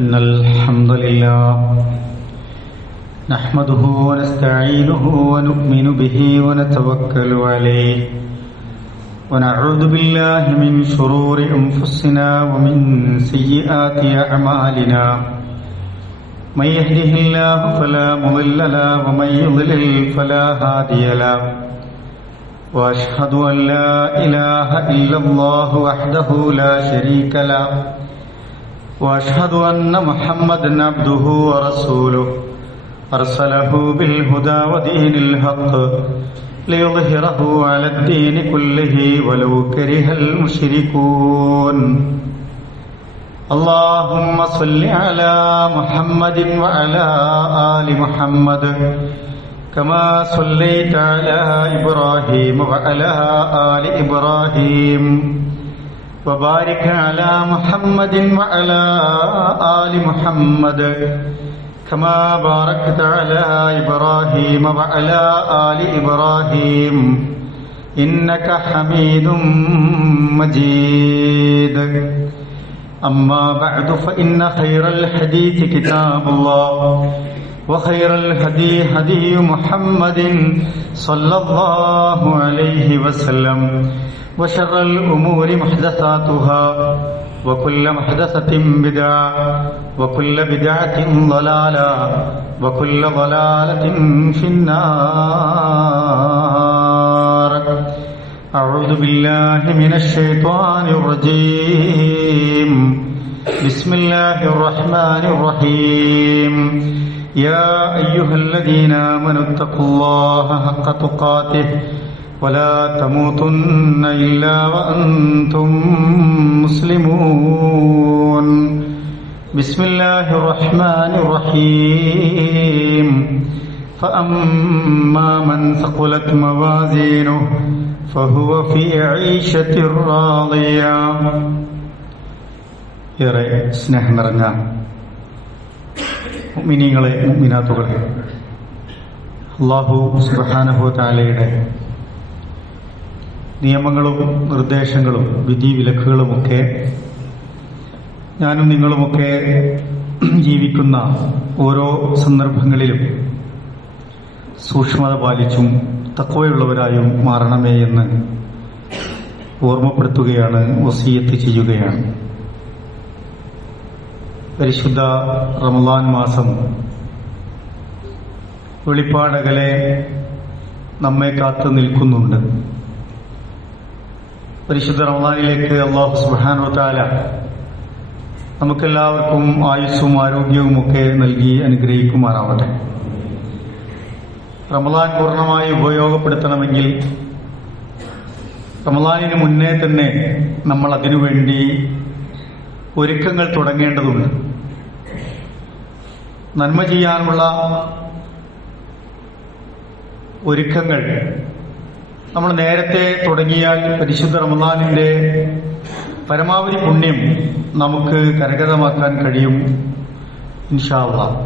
إن الحمد لله نحمده ونستعينه ونؤمن به ونتوكل عليه ونعوذ بالله من شرور أنفسنا ومن سيئات أعمالنا من يهده الله فلا مضل له ومن يضلل فلا هادي له وأشهد أن لا إله إلا الله وحده لا شريك له وأشهد أن محمدا عبده ورسوله أرسله بالهدى ودين الحق ليظهره على الدين كله ولو كره المشركون اللهم صل على محمد وعلى آل محمد كما صليت على إبراهيم وعلى آل إبراهيم وبارك على محمد وعلى آل محمد كما باركت على إبراهيم وعلى آل إبراهيم إنك حميد مجيد أما بعد فإن خير الحديث كتاب الله وخير الهدي هدي محمد صلى الله عليه وسلم وشر الأمور محدثاتها وكل محدثة بدعة وكل بدعة ضلالة وكل ضلالة في النار. أعوذ بالله من الشيطان الرجيم. بسم الله الرحمن الرحيم. يا أيها الذين آمنوا اتقوا الله حق تقاته ولا تموتن إلا وأنتم مسلمون. بسم الله الرحمن الرحيم. فأما من ثقلت موازينه فهو في عيشة راضية. ഏറെ സ്നേഹം നിറഞ്ഞ മുഅ്മിനീങ്ങളെ മുഅ്മിനാത്തുകളെ, അല്ലാഹു സുബ്ഹാനഹു വ തആലയുടെ നിയമങ്ങളും നിർദ്ദേശങ്ങളും വിധിവിലക്കുകളുമൊക്കെ ഞാനും നിങ്ങളുമൊക്കെ ജീവിക്കുന്ന ഓരോ സന്ദർഭങ്ങളിലും സൂക്ഷ്മത പാലിച്ചും തഖ്വയുള്ളവരായും മാറണമേ എന്ന് ഓർമ്മപ്പെടുത്തുകയാണ്, വസിയത്ത് ചെയ്യുകയാണ്. പരിശുദ്ധ റമളാൻ മാസം വെളിപ്പാടകലെ നമ്മെ കാത്തു നിൽക്കുന്നുണ്ട്. പരിശുദ്ധ റമളാനിലേക്ക് അല്ലാഹു സുബ്ഹാനഹു വ തആല നമുക്കെല്ലാവർക്കും ആയുസ്സും ആരോഗ്യവും ഒക്കെ നൽകി അനുഗ്രഹിക്കുമാറാവട്ടെ. റമളാൻ പൂർണ്ണമായി ഉപയോഗപ്പെടുത്തണമെങ്കിൽ റമളാനിന് മുന്നേ തന്നെ നമ്മൾ അതിനുവേണ്ടി ഒരുക്കങ്ങൾ തുടങ്ങേണ്ടതുണ്ട്. നന്മ ചെയ്യാനുള്ള ഒരുക്കങ്ങൾ നമ്മൾ നേരത്തെ തുടങ്ങിയാൽ പരിശുദ്ധ റമളാനിന്റെ പരമാവധി പുണ്യം നമുക്ക് കരഗതമാക്കാൻ കഴിയും ഇൻഷാ അല്ലാഹ്.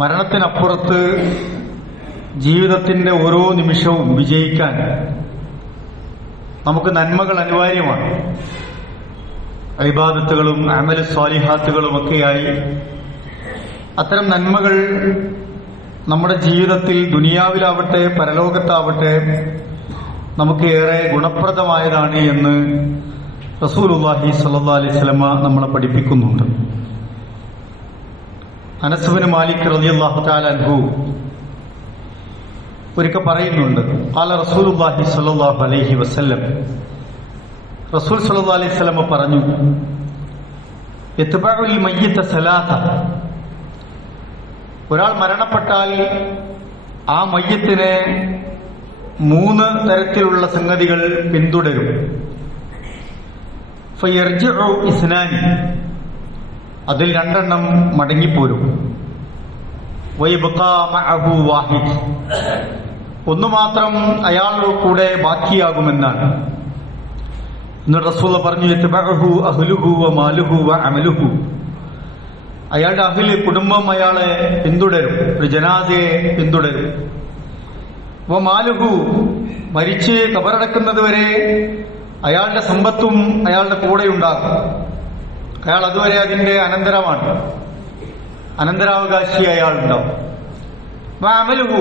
മരണത്തിനപ്പുറത്ത് ജീവിതത്തിന്റെ ഓരോ നിമിഷവും വിജയിക്കാൻ നമുക്ക് നന്മകൾ അനിവാര്യമാണ്. ഇബാദത്തുകളും അമൽ സ്വാലിഹാത്തുകളും ഒക്കെയായി അത്തരം നന്മകൾ നമ്മുടെ ജീവിതത്തിൽ ദുനിയാവിലാവട്ടെ പരലോകത്താവട്ടെ നമുക്ക് ഏറെ ഗുണപ്രദമായതാണ് എന്ന് റസൂലുള്ളാഹി സ്വല്ലല്ലാഹു അലൈഹി വസല്ലമ നമ്മളെ പഠിപ്പിക്കുന്നുണ്ട്. അനസ് ബിൻ മാലിക് റളിയല്ലാഹു തആല അൻഹു ഒരിക്കൽ പറയുന്നുണ്ട്, ഖാല റസൂലുള്ളാഹി സ്വല്ലല്ലാഹു അലൈഹി വസല്ലം, റസൂൽ സ്വല്ലല്ലാഹു അലൈഹി വസല്ലമ പറഞ്ഞു, യത്ബഉൽ മയ്യിത സലാസ, ഒരാൾ മരണപ്പെട്ടാൽ ആ മയ്യത്തിനെ 3 തരത്തിലുള്ള സംഗതികൾ പിന്തുടരും. ഫയർജിഉ ഇസ്നാനി, അതിൽ 2 മടങ്ങിപ്പോരും. വയബ്ഖാ മഅഹു വാഹിദ്, 1 മാത്രം അയാളുടെ കൂടെ ബാക്കിയാകുമെന്നാണ്. എന്നിട്ട് റസൂൽ പറഞ്ഞു, യത്ബഉഹു അഹ്ലുഹു വമാലുഹു വഅമലുഹു, അയാളുടെ അഹ്ല് കുടുംബം അയാളെ പിന്തുടരും, ഒരു ജനാസയെ പിന്തുടരും. വമാലുഹു, മരിച്ച് കബറടക്കുന്നത് വരെ അയാളുടെ സമ്പത്തും അയാളുടെ കൂടെ ഉണ്ടാകും. അയാൾ അതുവരെ അതിന്റെ അനന്തരമാണ്, അനന്തരാവകാശി അയാളുണ്ടാവും. അമലുഹു,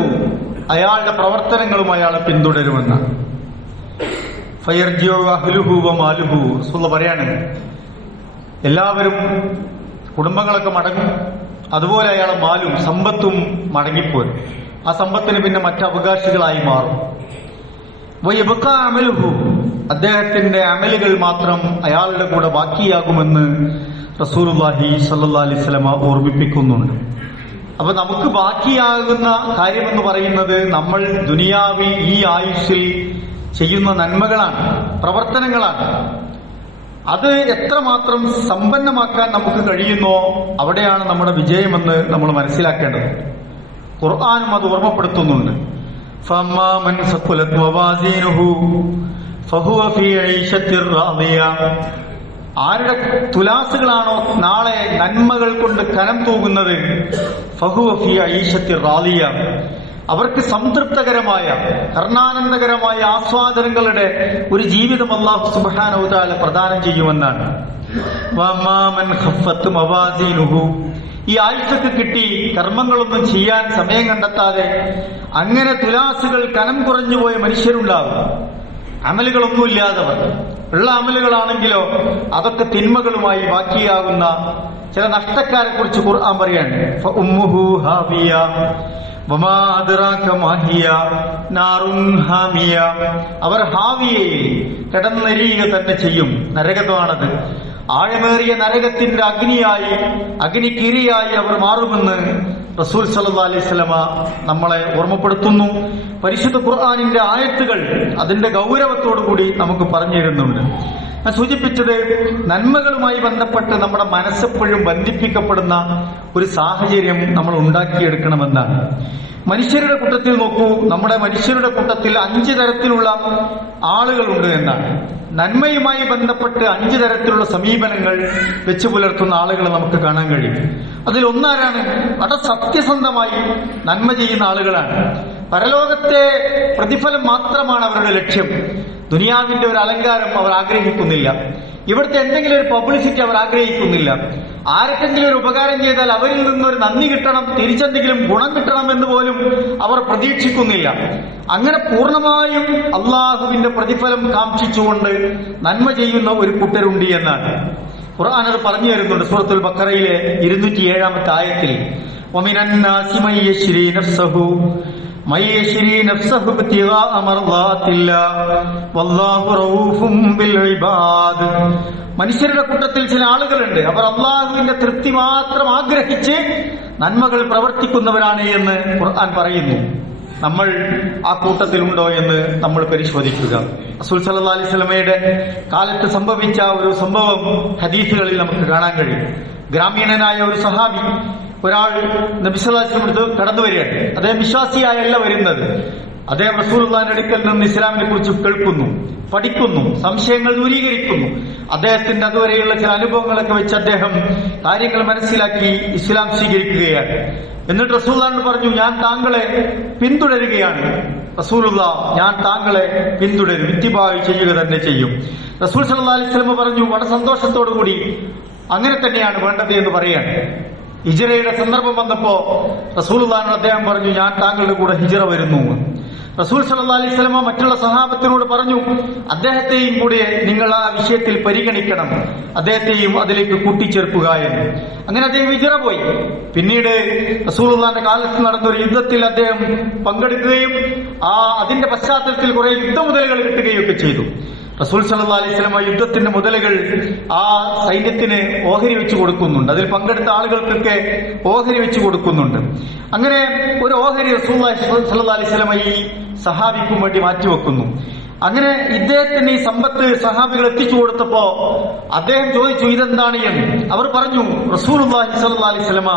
അയാളുടെ പ്രവർത്തനങ്ങളും അയാളെ പിന്തുടരുമെന്നാണ്. ഫയർജിഉ അഹ്ലുഹു വമാലുഹു, റസൂലുള്ളാഹി പറയാണ്, എല്ലാവരും കുടുംബങ്ങളൊക്കെ മടങ്ങും, അതുപോലെ അയാളെ മാലും സമ്പത്തും മടങ്ങിപ്പോരും. ആ സമ്പത്തിന് പിന്നെ മറ്റ് അവകാശികളായി മാറും. വയബ്ഖാ അമലുഹു, അദ്ദേഹത്തിന്റെ അമലുകൾ മാത്രം അയാളുടെ കൂടെ ബാക്കിയാകുമെന്ന് റസൂലുള്ളാഹി സ്വല്ലല്ലാഹി അലൈഹി വസല്ലം ഓർമ്മിപ്പിക്കുന്നുണ്ട്. അപ്പൊ നമുക്ക് ബാക്കിയാകുന്ന കാര്യമെന്ന് പറയുന്നത് നമ്മൾ ദുനിയാവിൽ ഈ ആയുസ്സിൽ ചെയ്യുന്ന നന്മകളാണ്, പ്രവർത്തനങ്ങളാണ്. അത് എത്രമാത്രം സമ്പന്നമാക്കാൻ നമുക്ക് കഴിയുന്നോ അവിടെയാണ് നമ്മുടെ വിജയമെന്ന് നമ്മൾ മനസ്സിലാക്കേണ്ടത്. ഖുർആനും അത് ഓർമ്മപ്പെടുത്തുന്നുണ്ട്. ഫമ്മാ മൻ സഖുലത് മവാസീനുഹു ഫഹുവ ഫീ ഐശത്തിർ റാദിയ, ആരുടെ തുലാസുകളാണോ നാളെ നന്മകൾ കൊണ്ട് കനം തൂകുന്നത്, ഫഹുവ ഫീ ഐശത്തിർ റാദിയ, അവർക്ക് സംതൃപ്തകരമായ കർണാനന്ദകരമായ ആസ്വാദനങ്ങളുടെ ഒരു ജീവിതം അല്ലാഹു സുബ്ഹാനഹു വ തആല പ്രദാനം ചെയ്യുമെന്നാണ്. വമ്മാ മൻ ഖഫ്ഫത് മവാസീനുഹു, ഈ ആയുസ്സൊക്കെ കിട്ടി കർമ്മങ്ങളൊന്നും ചെയ്യാൻ സമയം കണ്ടെത്താതെ അങ്ങനെ തുലാസുകൾ കനം കുറഞ്ഞുപോയ മനുഷ്യരുണ്ടാകും. അമലുകളൊന്നുമില്ലാതവർ, ഉള്ള അമലുകളാണെങ്കിലോ അതൊക്കെ തിന്മകളുമായി ബാക്കിയാകുന്ന ചില നഷ്ടക്കാരെ കുറിച്ച് ഖുർആൻ പറയാണ്. ഫഉമ്മുഹു ഹാവിയ വമാ അദ്റാക മാ ഹിയ നാറുൻ ഹാമിയ, അവർ ഹാവിയയിൽ കിടന്നെരിയുക തന്നെ ചെയ്യും, നരകമാണത്. ആഴമേറിയ നരകത്തിന്റെ അഗ്നിക്കിരയായി അവർ മാറുമെന്ന് റസൂൽ സല്ലല്ലാഹു അലൈഹി വസല്ലമ നമ്മളെ ഓർമ്മപ്പെടുത്തുന്നു. പരിശുദ്ധ ഖുർആനിന്റെ ആയത്തുകൾ അതിന്റെ ഗൗരവത്തോടുകൂടി നമുക്ക് പറഞ്ഞു തരുന്നുണ്ട്. ഞാൻ സൂചിപ്പിച്ചത് നന്മകളുമായി ബന്ധപ്പെട്ട് നമ്മുടെ മനസ്സെപ്പോഴും ബന്ധിപ്പിക്കപ്പെടുന്ന ഒരു സാഹചര്യം നമ്മൾ ഉണ്ടാക്കിയെടുക്കണമെന്നാണ്. മനുഷ്യരുടെ കൂട്ടത്തിൽ നോക്കൂ, നമ്മുടെ മനുഷ്യരുടെ കൂട്ടത്തിൽ 5 തരത്തിലുള്ള ആളുകളുണ്ട് എന്നാണ്. നന്മയുമായി ബന്ധപ്പെട്ട് 5 തരത്തിലുള്ള സമീപനങ്ങൾ വെച്ചു പുലർത്തുന്ന ആളുകളെ നമുക്ക് കാണാൻ കഴിയും. അതിലൊന്നാരാണ്? വളരെ സത്യസന്ധമായി നന്മ ചെയ്യുന്ന ആളുകളാണ്. പരലോകത്തെ പ്രതിഫലം മാത്രമാണ് അവരുടെ ലക്ഷ്യം. ദുനിയാവിന്റെ ഒരു അലങ്കാരം അവർ ആഗ്രഹിക്കുന്നില്ല. ഇവിടുത്തെ എന്തെങ്കിലും ഒരു പബ്ലിസിറ്റി അവർ ആഗ്രഹിക്കുന്നില്ല. ആർക്കെങ്കിലും ഒരു ഉപകാരം ചെയ്താൽ അവരിൽ നിന്നൊരു നന്ദി കിട്ടണം, തിരിച്ചെന്തെങ്കിലും ഗുണം കിട്ടണം എന്ന് പോലും അവർ പ്രതീക്ഷിക്കുന്നില്ല. അങ്ങനെ പൂർണ്ണമായും അള്ളാഹുവിന്റെ പ്രതിഫലം കാംക്ഷിച്ചുകൊണ്ട് നന്മ ചെയ്യുന്ന ഒരു കൂട്ടരുണ്ട് എന്നാണ് ഖുർആൻ അത് പറഞ്ഞു തരുന്നുണ്ട്. സൂറത്തുൽ ബഖറയിലെ 207-ാമത്തെ ആയത്തിൽ വമിനൻ നാസി മൻ യശ്രി നഫ്സഹു ഇബ്തിഗാഅ മർളാത്തില്ലാഹ് വല്ലാഹു റഊഫും ബിൽ ഇബാദ്. മനുഷ്യരുടെ കൂട്ടത്തിൽ ചില ആളുകളുണ്ട്, അവർ അള്ളാഹുവിന്റെ തൃപ്തി മാത്രം ആഗ്രഹിച്ച് നന്മകൾ പ്രവർത്തിക്കുന്നവരാണ് എന്ന് ഖുർആൻ പറയുന്നു. നമ്മൾ ആ കൂട്ടത്തിലുണ്ടോ എന്ന് നമ്മൾ പരിശോധിക്കുക. റസൂൽ സല്ലല്ലാഹു അലൈഹി വസല്ലമയുടെ കാലത്ത് സംഭവിച്ച ഒരു സംഭവം ഹദീസുകളിൽ നമുക്ക് കാണാൻ കഴിയും. ഗ്രാമീണനായ ഒരു സഹാബി, ഒരാൾ നബി സല്ലല്ലാഹു അലൈഹി വസല്ലം കടന്നു വരികയാണ്. അദ്ദേഹം വിശ്വാസിയായല്ല വരുന്നത്. അദ്ദേഹം റസൂലുള്ളാഹിന്റെ അടുക്കൽ നിന്ന് ഇസ്ലാമിനെ കുറിച്ച് കേൾക്കുന്നു, പഠിക്കുന്നു, സംശയങ്ങൾ ദൂരീകരിക്കുന്നു. അദ്ദേഹത്തിന്റെ അതുവരെയുള്ള ചില അനുഭവങ്ങളൊക്കെ വെച്ച് അദ്ദേഹം കാര്യങ്ങൾ മനസ്സിലാക്കി ഇസ്ലാം സ്വീകരിക്കുകയാണ്. എന്നിട്ട് റസൂലുള്ളാഹിനോട് പറഞ്ഞു, ഞാൻ താങ്കളെ പിന്തുടരുകയാണ് റസൂലുള്ളാഹ്, ഞാൻ താങ്കളെ പിന്തുടരും, ഇത്തിബാഅ് ചെയ്യുക തന്നെ ചെയ്യും. റസൂൽ സല്ലല്ലാഹു അലൈഹി വസല്ലം പറഞ്ഞു, വളരെ സന്തോഷത്തോടുകൂടി അങ്ങനെ തന്നെയാണ് വേണ്ടത് എന്ന് പറയാണ്. ഹിജ്റയുടെ സന്ദർഭം വന്നപ്പോ റസൂലുള്ളാഹിനോട് അദ്ദേഹം പറഞ്ഞു, ഞാൻ താങ്കളുടെ കൂടെ ഹിജ്റ വരുന്നു. റസൂൽ സല്ലല്ലാഹു അലൈഹി വസല്ലം മറ്റുള്ള സഹാബത്തിനോട് പറഞ്ഞു, അദ്ദേഹത്തെയും കൂടി നിങ്ങൾ ആ വിഷയത്തിൽ പരിഗണിക്കണം, അദ്ദേഹത്തെയും അതിലേക്ക് കൂട്ടിച്ചേർക്കുക എന്ന്. അങ്ങനെ അദ്ദേഹം ഹിജ്റ പോയി. പിന്നീട് റസൂലുള്ളാഹിന്റെ കാലത്ത് നടന്ന ഒരു യുദ്ധത്തിൽ അദ്ദേഹം പങ്കെടുക്കുകയും അതിന്റെ പശ്ചാത്തലത്തിൽ കുറെ യുദ്ധമുതലുകൾ കിട്ടുകയൊക്കെ ചെയ്തു. റസൂൽ സല്ലല്ലാഹു അലൈഹി വസല്ലം യുദ്ധത്തിന്റെ മുതലുകൾ ആ സൈന്യത്തിന് ഓഹരി വെച്ച് കൊടുക്കുന്നുണ്ട്. അതിൽ പങ്കെടുത്ത ആളുകൾക്കൊക്കെ ഓഹരി വെച്ച് കൊടുക്കുന്നുണ്ട്. അങ്ങനെ ഒരു ഓഹരി റസൂലുള്ളാഹി സല്ലല്ലാഹു അലൈഹി വസല്ലം ഈ സഹാബിക്കും വേണ്ടി മാറ്റിവെക്കുന്നു. അങ്ങനെ ഇദ്ദേഹത്തിന് ഈ സമ്പത്ത് സഹാബികൾ എത്തിച്ചു കൊടുത്തപ്പോ അദ്ദേഹം ചോദിച്ചു, ഇതെന്താണ് എന്ന്. അവർ പറഞ്ഞു, റസൂലുള്ളാഹി സ്വല്ലല്ലാഹു അലൈഹി വസല്ലമ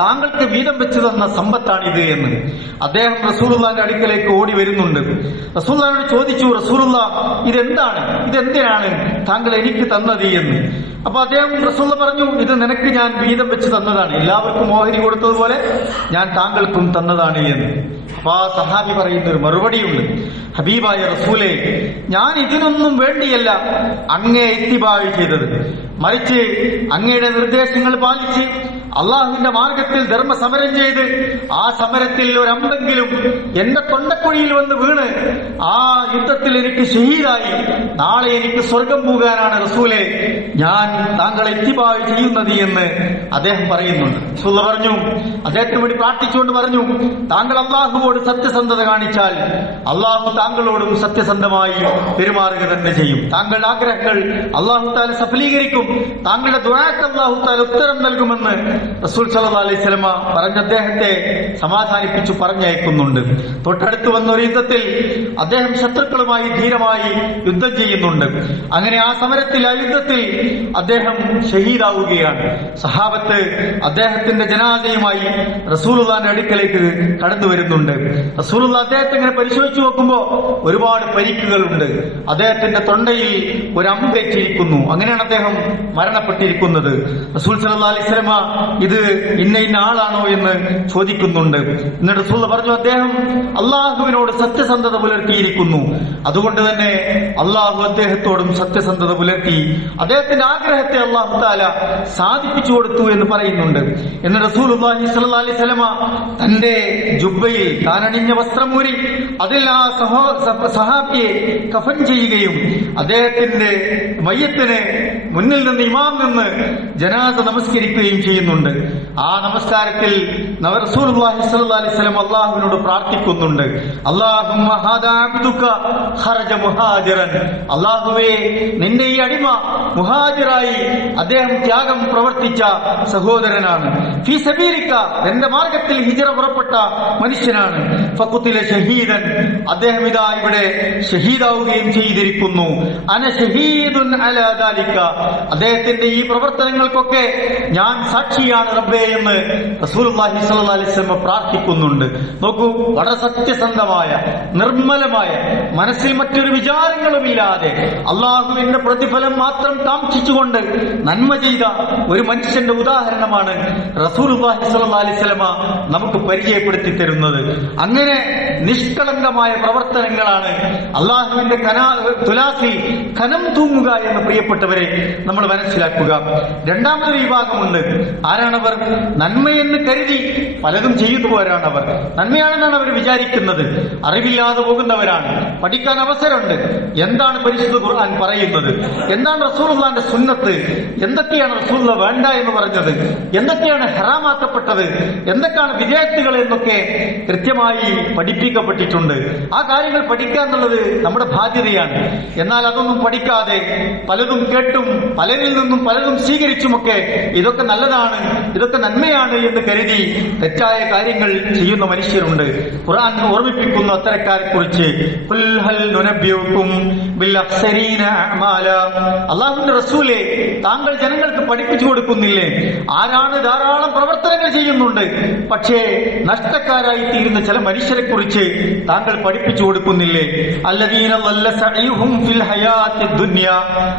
താങ്കൾക്ക് വീതം വെച്ച് തന്ന സമ്പത്താണിത് എന്ന്. അദ്ദേഹം റസൂലുള്ളാഹിന്റെ അടുക്കലേക്ക് ഓടി വരുന്നുണ്ട്. റസൂലുള്ളാഹിനോട് ചോദിച്ചു, റസൂലുള്ളാഹ് ഇതെന്താണ്, ഇതെന്തിനാണ് താങ്കൾ എനിക്ക് തന്നത് എന്ന്. അപ്പൊ അദ്ദേഹം റസൂലുള്ളാഹ് പറഞ്ഞു, ഇത് നിനക്ക് ഞാൻ വീതം വെച്ച് തന്നതാണ്, എല്ലാവർക്കും ഓഹരി കൊടുത്തതുപോലെ ഞാൻ താങ്കൾക്കും തന്നതാണ് എന്ന്. അപ്പൊ ആ സഹാബി പറയുന്ന ഒരു മറുപടിയുണ്ട്, ഹബീബായ റസൂലേ, ഞാൻ ഇതിനൊന്നും വേണ്ടിയല്ല അങ്ങയെ ഇത്തിബാഅ് ചെയ്തത്, മറിച്ച് അങ്ങയുടെ നിർദ്ദേശങ്ങൾ പാലിച്ച് അള്ളാഹുവിന്റെ മാർഗത്തിൽ ധർമ്മസമരം ചെയ്ത് ആ സമരത്തിൽ ഒരമ്പെങ്കിലും എന്റെ തൊണ്ടക്കുഴിയിൽ വന്ന് വീണ് ആ യുദ്ധത്തിൽ എനിക്ക് ഷഹീദായി നാളെ എനിക്ക് സ്വർഗം പോകാനാണ് റസൂലെ ഞാൻ താങ്കളെ ഇത്തിബാഅ് ചെയ്യുന്നത് എന്ന് അദ്ദേഹം പറയുന്നുണ്ട്. റസൂൽ പറഞ്ഞു, അദ്ദേഹത്തിന് വേണ്ടി പ്രാർത്ഥിച്ചുകൊണ്ട് പറഞ്ഞു, താങ്കൾ അള്ളാഹുവോട് സത്യസന്ധത കാണിച്ചാൽ അള്ളാഹു താങ്കളോടും സത്യസന്ധമായി പെരുമാറുക തന്നെ ചെയ്യും. താങ്കളുടെ ആഗ്രഹങ്ങൾ അള്ളാഹു താല സഫലീകരിക്കും, താങ്കളുടെ ദുആക്ക് അള്ളാഹു താല ഉത്തരം നൽകുമെന്ന് റസൂൽ സല്ലല്ലാഹു അലൈഹി വസല്ലമ പറഞ്ഞ അദ്ദേഹത്തെ സമാധാനിപ്പിച്ചു പറഞ്ഞയക്കുന്നുണ്ട്. തൊട്ടടുത്ത് വന്ന ഒരു യുദ്ധത്തിൽ അദ്ദേഹം ശത്രുക്കളുമായി ധീരമായി യുദ്ധം ചെയ്യുന്നുണ്ട്. അങ്ങനെ ആ സമരത്തിൽ, ആ യുദ്ധത്തിൽ അദ്ദേഹം ഷഹീദാവുകയാണ്. സഹാബത്ത് അദ്ദേഹത്തിന്റെ ജനാസയുമായി റസൂലുള്ളാഹിന്റെ അടുക്കലേക്ക് കടന്നു വരുന്നുണ്ട്. റസൂലുള്ളാഹി അദ്ദേഹത്തെ ഇങ്ങനെ പരിശോധിച്ചു നോക്കുമ്പോ ഒരുപാട് പരിക്കുകളുണ്ട്. അദ്ദേഹത്തിന്റെ തൊണ്ടയിൽ ഒരു അമ്പേറ്റിരിക്കുന്നു. അങ്ങനെയാണ് അദ്ദേഹം മരണപ്പെട്ടിരിക്കുന്നത്. റസൂൽ സല്ലല്ലാഹു അലൈഹി വസല്ലമ ഇത് ഇന്ന ആളാണോ എന്ന് ചോദിക്കുന്നുണ്ട്. എന്നിട്ട് റസൂൽ പറഞ്ഞു, അദ്ദേഹം അള്ളാഹുവിനോട് സത്യസന്ധത പുലർത്തിയിരിക്കുന്നു, അതുകൊണ്ട് തന്നെ അള്ളാഹു അദ്ദേഹത്തോടും സത്യസന്ധത പുലർത്തി, അദ്ദേഹത്തിന്റെ ആഗ്രഹത്തെ അള്ളാഹു തആല സാധിപ്പിച്ചു കൊടുത്തു എന്ന് പറയുന്നുണ്ട്. എന്ന് റസൂലുള്ളാഹി സ്വല്ലല്ലാഹു അലൈഹി വസല്ലമ തന്റെ ജുബ്ബയിൽ താനണിഞ്ഞ വസ്ത്രമൂരി അതിൽ ആ സഹാബിയെ കഫൻ ചെയ്യുകയും അദ്ദേഹത്തിന്റെ മയ്യത്തിന് മുന്നിൽ നിന്ന് ഇമാം നിന്ന് ജനാസ നമസ്കരിക്കുകയും ചെയ്യുന്നുണ്ട്. ആ നമസ്കാരത്തിൽ റസൂലുള്ളാഹി സ്വല്ലല്ലാഹു അലൈഹി വസല്ലം അല്ലാഹുവിനോട് പ്രാർത്ഥിക്കുന്നുണ്ട്, അല്ലാഹുമ്മ ഹാദാ അബ്ദുക ഖറജ മുഹാജിറൻ, അല്ലാഹുവേ നിന്റെ ഈ അടിമ മുഹാജിറായി അദ്ദേഹം ത്യാഗം പ്രവർത്തിച്ച സഹോദരനാണ്, ഫീ സബീലിക എന്റെ മാർഗത്തിൽ ഹിജ്റ പുറപ്പെട്ട മനുഷ്യനാണ്, ഫഖുതില ഷഹീദൻ അദ്ദേഹം ഇതാ ഇവിടെ ഷഹീദാവുകയും ചെയ്തിരിക്കുന്നു, അന ഷഹീദുൻ അലാ ദാലിക അദ്ദേഹത്തിന്റെ ഈ പ്രവർത്തനങ്ങൾക്കൊക്കെ ഞാൻ സാക്ഷിയാണ് റബ്ബേ എന്ന് റസൂലുള്ളാഹി സ്വല്ലല്ലാഹു അലൈഹി വസല്ലം പ്രാർത്ഥിക്കുന്നുണ്ട്. നോക്കൂ, വളരെ സത്യസന്ധമായ നിർമ്മലമായ മനസ്സിൽ മറ്റൊരു വിചാരങ്ങളുമില്ലാതെ അള്ളാഹുവിന്റെ പ്രതിഫലം മാത്രം കാംക്ഷിച്ചുകൊണ്ട് നന്മ ചെയ്ത ഒരു മനുഷ്യന്റെ ഉദാഹരണമാണ് റസൂലുള്ളാഹി സ്വല്ലല്ലാഹു അലൈഹി വസല്ലം നമുക്ക് പരിചയപ്പെടുത്തി തരുന്നത്. അങ്ങനെ നിഷ്കളങ്കമായ പ്രവർത്തനങ്ങളാണ് അള്ളാഹുവിന്റെ തുലാസിൽ ഖനം തൂങ്ങുക എന്ന് പ്രിയപ്പെട്ടവരെ നമ്മൾ മനസ്സിലാക്കുക. രണ്ടാമതൊരു വിഭാഗമുണ്ട്. ആരാണവർ? നന്മയെന്ന് കരുതി പലതും ചെയ്യുന്നവരാണവർ. നന്മയാണെന്നാണ് അവർ വിചാരിക്കുന്നത്. അറിവില്ലാതെ പോകുന്നവരാണ്. പഠിക്കാൻ അവസരമുണ്ട്. എന്താണ് പരിശുദ്ധ ഖുർആൻ പറയുന്നത്, എന്താണ് റസൂലുള്ളാഹിന്റെ സുന്നത്ത്, എന്തൊക്കെയാണ് റസൂലുള്ളാഹി വേണ്ട എന്ന് പറഞ്ഞത്, എന്തൊക്കെയാണ് ഹറാമാക്കപ്പെട്ടത്, എന്തൊക്കെയാണ് വിദേഹത്തുകൾ എന്നൊക്കെ കൃത്യമായി പഠിപ്പിക്കപ്പെട്ടിട്ടുണ്ട്. ആ കാര്യങ്ങൾ പഠിക്കുക എന്നുള്ളത് നമ്മുടെ ബാധ്യതയാണ്. എന്നാൽ അതൊന്നും പഠിക്കാതെ പലതും കേട്ടും പലരിൽ നിന്നും പലതും സ്വീകരിച്ചുമൊക്കെ ഇതൊക്കെ നല്ലതാണ്, ഇതൊക്കെ നന്മയാണ് എന്ന് കരുതി തെറ്റായ കാര്യങ്ങൾ ചെയ്യുന്ന മനുഷ്യരുണ്ട്. ഖുർആൻ ഓർമ്മിപ്പിക്കുന്നു അത്തരക്കാരെ കുറിച്ച്, അല്ലാഹുവിന്റെ റസൂലേ താങ്കൾ ജനങ്ങൾക്ക് പഠിപ്പിച്ചു കൊടുക്കുന്നില്ലേ, ആരാണ് ധാരാളം പ്രവർത്തനങ്ങൾ ചെയ്യുന്നുണ്ട് പക്ഷേ നഷ്ടക്കാരായി തീരുന്ന ചില മനുഷ്യരെ കുറിച്ച് താങ്കൾ പഠിപ്പിച്ചു കൊടുക്കുന്നില്ലേ, അല്ലദീന ളല്ല സഈഹും ഫിൽ ഹയാത്തി ദുനിയ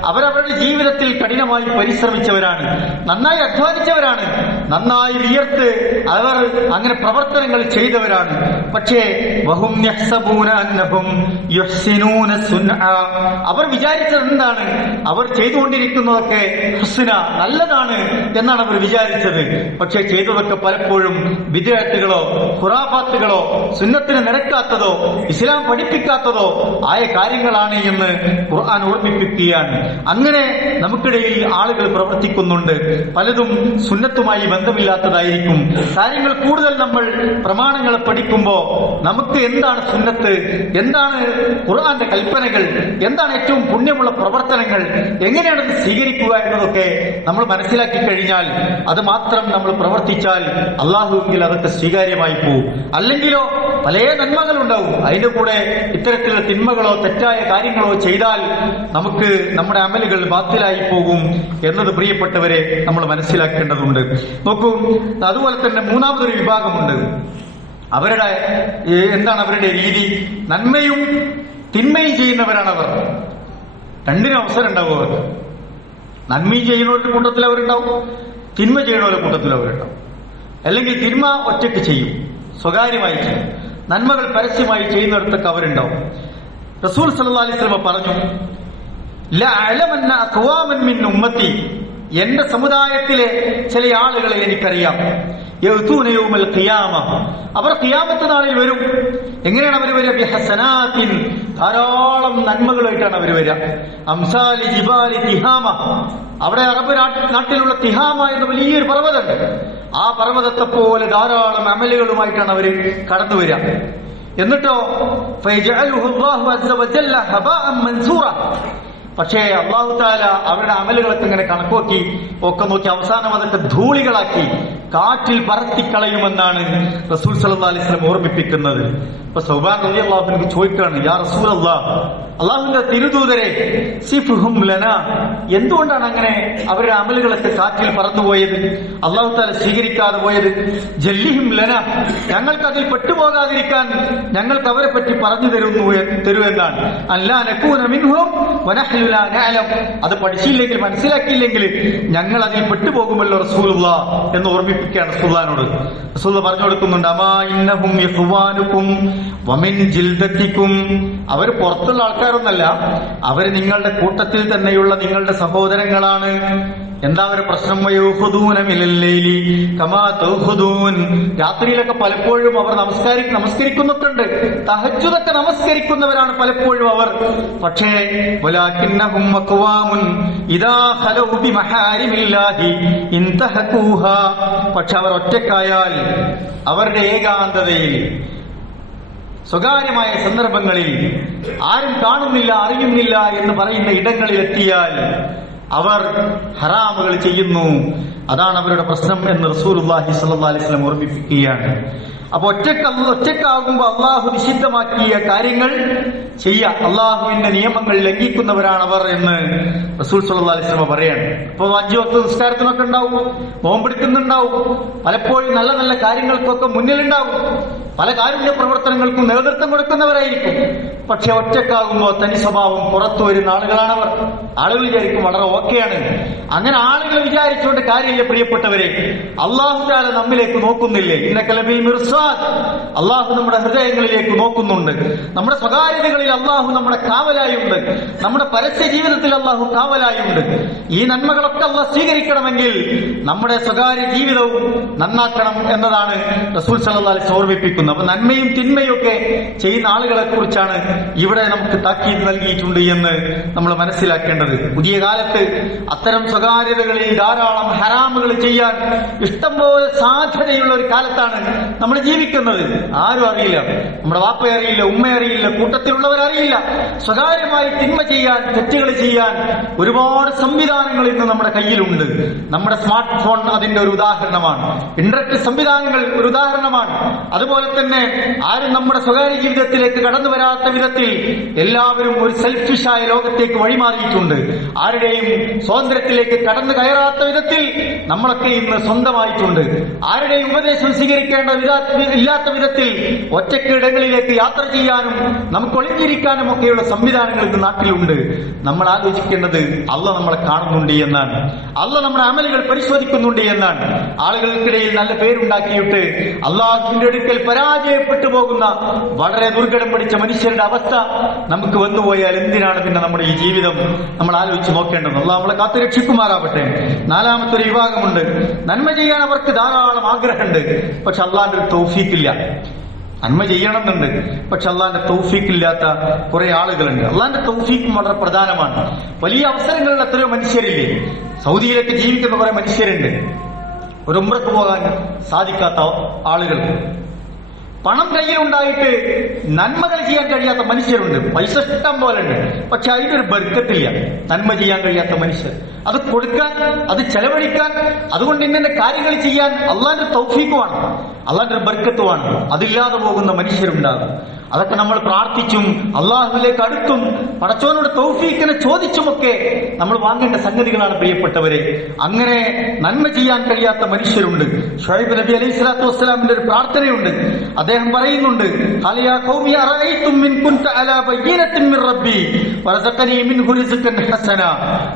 അവരവരുടെ ജീവിതത്തിൽ കഠിനമായി പരിശ്രമിച്ചവരാണ്, നന്നായി അധ്വാനിച്ചവരാണ്, നന്നായി വിയർത്ത് അവർ അങ്ങനെ പ്രവർത്തനങ്ങൾ ചെയ്തവരാണ്. പക്ഷേ വഹും യഹ്സബൂന അന്നഹും യുഹ്സിനൂന സുൻആ അവർ വിചാരിച്ചത് എന്താണ്, അവർ ചെയ്തുകൊണ്ടിരിക്കുന്നതൊക്കെ ഹുസ്ന നല്ലതാണ് എന്നാണ് അവർ വിചാരിച്ചത്. പക്ഷേ ചെയ്തതൊക്കെ പലപ്പോഴും വിദ്യാർത്ഥികളോ ഖുറാഫാത്തുകളോ സുന്നത്തിന് നിരക്കാത്തതോ ഇസ്ലാം പഠിപ്പിക്കാത്തതോ ആയ കാര്യങ്ങളാണ് എന്ന് ഖുർആൻ ഓർമ്മിപ്പിക്കുകയാണ്. അങ്ങനെ നമുക്കിടയിൽ ആളുകൾ പ്രവർത്തിക്കുന്നുണ്ട്. പലതും സുന്നത്തുമായി ബന്ധമില്ലാത്തതായിരിക്കും. കാര്യങ്ങൾ കൂടുതൽ നമ്മൾ പ്രമാണങ്ങളെ പഠിക്കുമ്പോൾ നമുക്ക് എന്താണ് സുന്നത്ത്, എന്താണ് ഖുർആന്റെ കൽപ്പനകൾ, എന്താണ് ഏറ്റവും പുണ്യമുള്ള പ്രവർത്തനങ്ങൾ, എങ്ങനെയാണ് ഇത് സ്വീകരിക്കുക എന്നതൊക്കെ നമ്മൾ മനസ്സിലാക്കി കഴിഞ്ഞാൽ അത് മാത്രം നമ്മൾ പ്രവർത്തിച്ചാൽ അള്ളാഹുവിൽ അതൊക്കെ സ്വീകാര്യമായി പോകും. അല്ലെങ്കിലോ പല നന്മകളുണ്ടാവും, അതിന്റെ കൂടെ ഇത്തരത്തിലുള്ള തിന്മകളോ തെറ്റായ കാര്യങ്ങളോ ചെയ്താൽ നമുക്ക് നമ്മുടെ അമലുകൾ ബാത്തിലായി പോകും എന്നത് പ്രിയപ്പെട്ടവരെ നമ്മൾ മനസ്സിലാക്കേണ്ടതുണ്ട്. നോക്കൂ, അതുപോലെ തന്നെ മൂന്നാമതൊരു വിഭാഗമുണ്ട്. അവരുടെ എന്താണ് അവരുടെ രീതി? നന്മയും തിന്മയും ചെയ്യുന്നവരാണ് അവർ. രണ്ടിനും അവസരം ഉണ്ടാവും അവർക്ക്. നന്മയും ചെയ്യുന്നവരുടെ കൂട്ടത്തിൽ അവരുണ്ടാവും, തിന്മ ചെയ്യുന്നവരുടെ കൂട്ടത്തിൽ അവരുണ്ടാവും. അല്ലെങ്കിൽ തിന്മ ഒറ്റയ്ക്ക് ചെയ്യും, സ്വകാര്യമായി ചെയ്യും, നന്മകൾ പരസ്യമായി ചെയ്യുന്നിടത്തൊക്കെ അവരുണ്ടാവും. റസൂൽ സല്ലല്ലാഹു അലൈഹി വസല്ലം പറഞ്ഞു, ലഅലമന്ന അഖ്വാമൻ മിൻ ഉമ്മത്തി, എന്റെ സമുദായത്തിലെ ചില ആളുകളെ എനിക്കറിയാം. യഅ്തൂന യൗമൽ ഖിയാമ, അവർ ഖിയാമത്ത് നാളിൽ വരും. എങ്ങനെയാണ് അവർ വരിക? ബിഹസനാത്തിൻ, ധാരാളം നന്മകളായിട്ടാണ് അവർ വരിക. അംസാലി ജിബാലി തിഹാമ, അവിടെ അറബ് നാട്ടിലുള്ള തിഹാമ എന്ന വലിയൊരു പർവ്വതമുണ്ട്. ആ പർവ്വതത്തെ പോലെ ധാരാളം അമലുകളുമായിട്ടാണ് അവർ കടന്നു വരിക. എന്നിട്ടോ ഫയജഅലുഹു അല്ലാഹു അസ്സ വജല്ല ഹബാഅൻ മൻസൂറ, പക്ഷേ അല്ലാഹു തആല അവരുടെ അമലുകളൊക്കെ ഇങ്ങനെ കണക്കോക്കി ഒക്കെ നോക്കി അവസാനം അതൊക്കെ ധൂളികളാക്കി കാറ്റിൽ പറത്തിക്കളയുമെന്നാണ് റസൂൽ സല്ലല്ലാഹു അലൈഹി വസല്ലം ഓർമ്മിപ്പിക്കുന്നത്. അപ്പൊ സൗബാൻ റളിയല്ലാഹു അൻഹു ചോദിക്കുകയാണ്, യാ റസൂലല്ലാഹ്, അല്ലാഹുവിന്റെ തിരുദൂതരെ, സിഫ്ഹും ലനാ, എന്തുകൊണ്ടാണ് അങ്ങനെ അവരുടെ അമലുകളൊക്കെ കാറ്റിൽ പറന്നുപോയത്, അല്ലാഹു തആല സ്വീകരിക്കാതെ പോയത്? ജല്ലിഹിം ലനാ, ഞങ്ങൾക്ക് അതിൽ പെട്ടുപോകാതിരിക്കാൻ ഞങ്ങൾക്ക് അവരെ പറ്റി പറഞ്ഞു തരുമെന്നാണ്. അല്ലാ നകൂന മിൻഹും വനഹ്നു ലാ നഅലം, അത് പഠിച്ചില്ലെങ്കിൽ മനസ്സിലാക്കിയില്ലെങ്കിൽ ഞങ്ങൾ അതിൽ പെട്ടുപോകുമല്ലോ റസൂലുള്ളാഹ് എന്ന് ഓർമ്മിപ്പിക്കുകയാണ് റസൂലുള്ളാഹിനോട്. റസൂലുള്ളാഹ് പറഞ്ഞു കൊടുക്കുന്നുണ്ട്, അമാ ഇന്നഹും യഖ്വാനുകും വമിൻ ജിൽദത്തികും, അവർ പുറത്തുള്ള ആൾക്കാരൊന്നല്ല, അവര് നിങ്ങളുടെ കൂട്ടത്തിൽ തന്നെയുള്ള നിങ്ങളുടെ സഹോദരങ്ങളാണ്. എന്താ അവരുടെ പ്രശ്നം? രാത്രിയിലൊക്കെ പലപ്പോഴും അവർ നമസ്കരിക്കുന്നൊക്കെയുണ്ട്, തഹജ്ജുദൊക്കെ നമസ്കരിക്കുന്നവരാണ് പലപ്പോഴും അവർ. പക്ഷേ പക്ഷെ അവർ ഒറ്റക്കായാൽ, അവരുടെ ഏകാന്തതയിൽ, സ്വകാര്യമായ സന്ദർഭങ്ങളിൽ, ആരും കാണുന്നില്ല അറിയുന്നില്ല എന്ന് പറയുന്ന ഇടങ്ങളിൽ എത്തിയാൽ അവർ ഹറാമുകൾ ചെയ്യുന്നു. അതാണ് അവരുടെ പ്രശ്നം എന്ന് റസൂലുള്ളാഹി സ്വല്ലല്ലാഹു അലൈഹി വസല്ലം ഓർമ്മിപ്പിക്കുകയാണ്. അപ്പൊ ഒറ്റക്കാകുമ്പോ അള്ളാഹു നിഷിദ്ധമാക്കിയ കാര്യങ്ങൾ ചെയ്യാം, അള്ളാഹുവിന്റെ നിയമങ്ങൾ ലംഘിക്കുന്നവരാണവർ എന്ന് റസൂൽ സല്ലല്ലാഹു അലൈഹി വസല്ലം പറയാണ്. ഇപ്പൊ 5 വക്ത് നിസ്കാരത്തിനൊക്കെ ഉണ്ടാവും, നോമ്പെടുക്കുന്നുണ്ടാവും, പലപ്പോഴും നല്ല നല്ല കാര്യങ്ങൾക്കൊക്കെ മുന്നിലുണ്ടാവും, പല കാരുണ്യ പ്രവർത്തനങ്ങൾക്കും നേതൃത്വം കൊടുക്കുന്നവരായിരിക്കും. പക്ഷെ ഒറ്റക്കാകുമ്പോൾ തനി സ്വഭാവം പുറത്തു വരുന്ന ആളുകളാണവർ. ആളുകൾ വിചാരിക്കും വളരെ ഓക്കെയാണ്. അങ്ങനെ ആളുകൾ വിചാരിച്ചുകൊണ്ട് കാര്യമില്ല പ്രിയപ്പെട്ടവരെ. അല്ലാഹു തആല നമ്മിലേക്ക് നോക്കുന്നില്ലേ? ഇന്നക ലബിൽ മിർസാദ്, അല്ലാഹു നമ്മുടെ ഹൃദയങ്ങളിലേക്ക് നോക്കുന്നുണ്ട്. നമ്മുടെ സ്വകാര്യതകളിൽ അല്ലാഹു നമ്മുടെ കാവലായുണ്ട്, നമ്മുടെ പരസ്യ ജീവിതത്തിൽ അല്ലാഹു കാവലായുണ്ട്. ഈ നന്മകളൊക്കെ അല്ലാഹു സ്വീകരിക്കണമെങ്കിൽ നമ്മുടെ സ്വകാര്യ ജീവിതവും നന്നാക്കണം എന്നതാണ് റസൂൽ സല്ലല്ലാഹു അലൈഹി വസല്ലം ഓർമ്മിപ്പിക്കുന്നത്. അപ്പൊ നന്മയും തിന്മയും ഒക്കെ ചെയ്യുന്ന ആളുകളെ കുറിച്ചാണ് ഇവിടെ നമുക്ക് താക്കീത് നൽകിയിട്ടുണ്ട് എന്ന് നമ്മൾ മനസ്സിലാക്കേണ്ടത്. പുതിയ കാലത്ത് അത്തരം സ്വകാര്യതകളിൽ ധാരാളം ഹറാമുകൾ ചെയ്യാൻ ഇഷ്ടംപോലെ സാധ്യതയുള്ള ഒരു കാലത്താണ് നമ്മൾ ജീവിക്കുന്നത്. ആരും അറിയില്ല, നമ്മുടെ വാപ്പയെ അറിയില്ല, ഉമ്മയെ അറിയില്ല, കൂട്ടത്തിലുള്ളവരറിയില്ല. സ്വകാര്യമായി തിന്മ ചെയ്യാൻ, തെറ്റുകൾ ചെയ്യാൻ ഒരുപാട് സംവിധാനങ്ങൾ ഇന്ന് നമ്മുടെ കയ്യിലുണ്ട്. നമ്മുടെ സ്മാർട്ട് ഫോൺ അതിന്റെ ഒരു ഉദാഹരണമാണ്, ഇന്റർനെറ്റ് സംവിധാനങ്ങൾ ഒരു ഉദാഹരണമാണ്. അതുപോലെ തന്നെ ആരും നമ്മുടെ സ്വകാര്യ ജീവിതത്തിലേക്ക് കടന്നു വരാത്ത വിധത്തിൽ എല്ലാവരും ഒരു സെൽഫിഷായ ലോകത്തേക്ക് വഴിമാറിയിട്ടുണ്ട്. ആരുടെയും സ്വാതന്ത്ര്യത്തിലേക്ക് കടന്നു കയറാത്ത വിധത്തിൽ നമ്മളൊക്കെ ഇന്ന് സ്വന്തമായിട്ടുണ്ട്. ആരുടെയും ഉപദേശം സ്വീകരിക്കേണ്ട ഇല്ലാത്ത വിധത്തിൽ ഒറ്റക്കിടങ്ങളിലേക്ക് യാത്ര ചെയ്യാനും നമുക്ക് ഒളിഞ്ഞിരിക്കാനും ഒക്കെയുള്ള സംവിധാനങ്ങൾ ഇന്ന് നാട്ടിലുണ്ട്. നമ്മൾ ആലോചിക്കേണ്ടത് അള്ളാഹ് നമ്മളെ കാണുന്നുണ്ട് എന്നാണ്, അള്ളാഹ് നമ്മുടെ അമലുകൾ പരിശോധിക്കുന്നുണ്ട് എന്നാണ്. ആളുകൾക്കിടയിൽ നല്ല പേരുണ്ടാക്കിയിട്ട് അള്ളാഹുവിന്റെ അടുക്കൽ പരാജയപ്പെട്ടു പോകുന്ന വളരെ ദുർഘടം പിടിച്ച മനുഷ്യരുടെ അവസ്ഥ നമുക്ക് വന്നുപോയാൽ എന്തിനാണ് പിന്നെ നമ്മുടെ ഈ ജീവിതം? നമ്മൾ ആലോചിച്ച് നോക്കേണ്ടത്. അള്ളാഹ് നമ്മളെ കാത്തുരക്ഷിക്കുമാറാവട്ടെ. 4ാമത്തെ ഒരു വിഭാഗമുണ്ട്, നന്മ ചെയ്യാൻ അവർക്ക് ധാരാളം ആഗ്രഹമുണ്ട്, പക്ഷെ അള്ളാഹിന്റെ ഒരു തൗഫീഖില്ല. നന്മ ചെയ്യണമെന്നുണ്ട്, പക്ഷെ അള്ളാഹിന്റെ തൗഫീഖില്ലാത്ത കുറെ ആളുകളുണ്ട്. അള്ളാഹിന്റെ തൗഫീഖും വളരെ പ്രധാനമാണ്. വലിയ അവസരങ്ങളിൽ എത്രയോ മനുഷ്യരില്ലേ? സൗദിയിലൊക്കെ ജീവിക്കുന്ന കുറെ മനുഷ്യരുണ്ട്, ഒരു ഉംറക്ക് പോകാൻ സാധിക്കാത്ത ആളുകൾ. പണം കയ്യിലുണ്ടായിട്ട് നന്മകൾ ചെയ്യാൻ കഴിയാത്ത മനുഷ്യരുണ്ട്. പൈസ ഇഷ്ടം പോലെ ഉണ്ട്, പക്ഷെ അതിനൊരു ബർക്കത്തില്ല. നന്മ ചെയ്യാൻ കഴിയാത്ത മനുഷ്യർ, അത് കൊടുക്കാൻ, അത് ചെലവഴിക്കാൻ, അതുകൊണ്ട് ഇന്നെ കാര്യങ്ങൾ ചെയ്യാൻ അള്ളാന്റെ തൗഫീഖുമാണ്, അള്ളാന്റെ ബർക്കത്തുമാണ്. അതില്ലാതെ പോകുന്ന മനുഷ്യരുണ്ടാകും. അതൊക്കെ നമ്മൾ പ്രാർത്ഥിച്ചും അള്ളാഹുവിലേക്ക് അടുത്തും പടച്ചവനോട് തൗഫീഖിനെ ചോദിച്ചുമൊക്കെ നമ്മൾ വാങ്ങേണ്ട സംഗതികളാണ് പ്രിയപ്പെട്ടവരെ. അങ്ങനെ നന്മ ചെയ്യാൻ കഴിയാത്ത മനുഷ്യരുണ്ട്. ഷുഐബ് നബി അലൈഹി സ്വലാത്തു വസ്സലാമിന്റെ ഒരു പ്രാർത്ഥനയുണ്ട്. അദ്ദേഹം പറയുന്നുണ്ട്,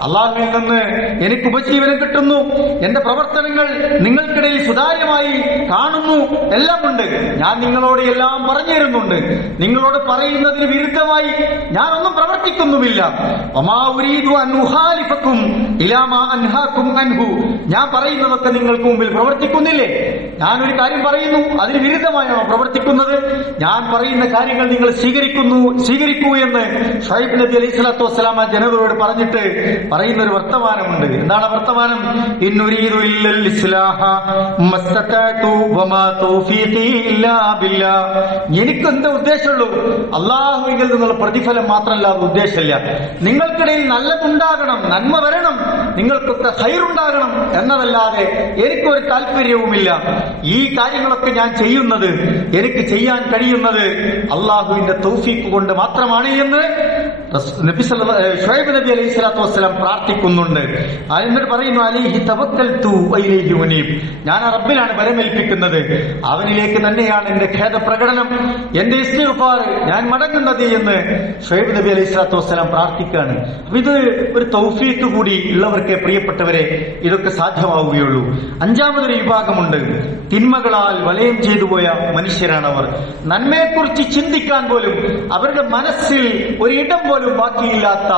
അള്ളാഹുവിൽ നിന്ന് നിന്ന് എനിക്ക് ഉപജീവനം കിട്ടുന്നു, എന്റെ പ്രവർത്തനങ്ങൾ നിങ്ങൾക്കിടയിൽ സുതാര്യമായി കാണുന്നു, എല്ലാം ഉണ്ട്. ഞാൻ നിങ്ങളോട് എല്ലാം പറഞ്ഞു തരുന്നുണ്ട്. നിങ്ങളോട് പറയുന്നതിന് വിരുദ്ധമായി ഞാനൊന്നും പ്രവർത്തിക്കുന്നുമില്ല. ഞാൻ പറയുന്നതൊക്കെ നിങ്ങൾക്ക് മുമ്പിൽ പ്രവർത്തിക്കുന്നില്ലേ? ഞാനൊരു കാര്യം പറയുന്നു, അതിന് വിരുദ്ധമായാണോ പ്രവർത്തിക്കുന്നത്? ഞാൻ പറയുന്ന കാര്യങ്ങൾ നിങ്ങൾ സ്വീകരിക്കൂ എന്ന് ഷുഐബ് നബി അലൈഹി സ്വലാത്തു വസ്സലാം ആ ജനതയോട് പറഞ്ഞിട്ട് പറയുന്ന ഒരു വർത്തമാനമുണ്ട്. എന്താണ് വർത്തമാനം? ഇന്നുരീദു ഇല്ലൽ ഇസ്ലാഹ മസ്തതഅതു വമാ തൗഫീഖി ഇല്ലാ ബില്ലാഹ്. എനിക്ക് എന്താ ഉദ്ദേശമുള്ളൂ? അല്ലാഹുവിൽ നിന്നുള്ള പ്രതിഫലം മാത്രമല്ല അത് ഉദ്ദേശമില്ല. നിങ്ങൾക്കിടയിൽ നല്ലതുണ്ടാകണം, നന്മ വരണം, നിങ്ങൾക്കൊക്കെ ഹൈറുണ്ടാകണം എന്നതല്ലാതെ എനിക്കൊരു താല്പര്യവുമില്ല. ഈ കാര്യങ്ങളൊക്കെ ഞാൻ ചെയ്യുന്നത്, എനിക്ക് ചെയ്യാൻ കഴിയുന്നത് അള്ളാഹുവിന്റെ തൗഫീഖ് കൊണ്ട് മാത്രമാണ് എന്ന് ഷുഐബ് നബി അലൈഹി സ്വലാത്തു വസ്സലാം പ്രാർത്ഥിക്കുന്നുണ്ട്. എന്നിട്ട് പറയുന്നു, അലൈഹി തവക്കൽതു വഇലൈഹി ഉനീബ്. ഞാൻ ആ റബ്ബിലാണ് ബലമേൽപ്പിക്കുന്നത്, അവനിലേക്ക് തന്നെയാണ് എന്റെ ഖേദപ്രകടനം, എന്റെ ഇസ്തിഗ്ഫാർ, ഞാൻ മടങ്ങുന്നത് എന്ന് ഷുഐബ് നബി അലൈഹി സ്വലാത്തു വസ്സലാം പ്രാർത്ഥിക്കുകയാണ്. അപ്പൊ ഇത് ഒരു തൗഫീഖ് കൂടി ഉള്ളവർക്ക്, പ്രിയപ്പെട്ടവരെ, ഇതൊക്കെ സാധ്യമാവുകയുള്ളൂ. അഞ്ചാമതൊരു വിഭാഗമുണ്ട്, തിന്മകളാൽ വലയം ചെയ്തു പോയ മനുഷ്യരാണവർ. നന്മയെക്കുറിച്ച് ചിന്തിക്കാൻ പോലും അവരുടെ മനസ്സിൽ ഒരിടം പോലും ബാക്കിയില്ലാത്ത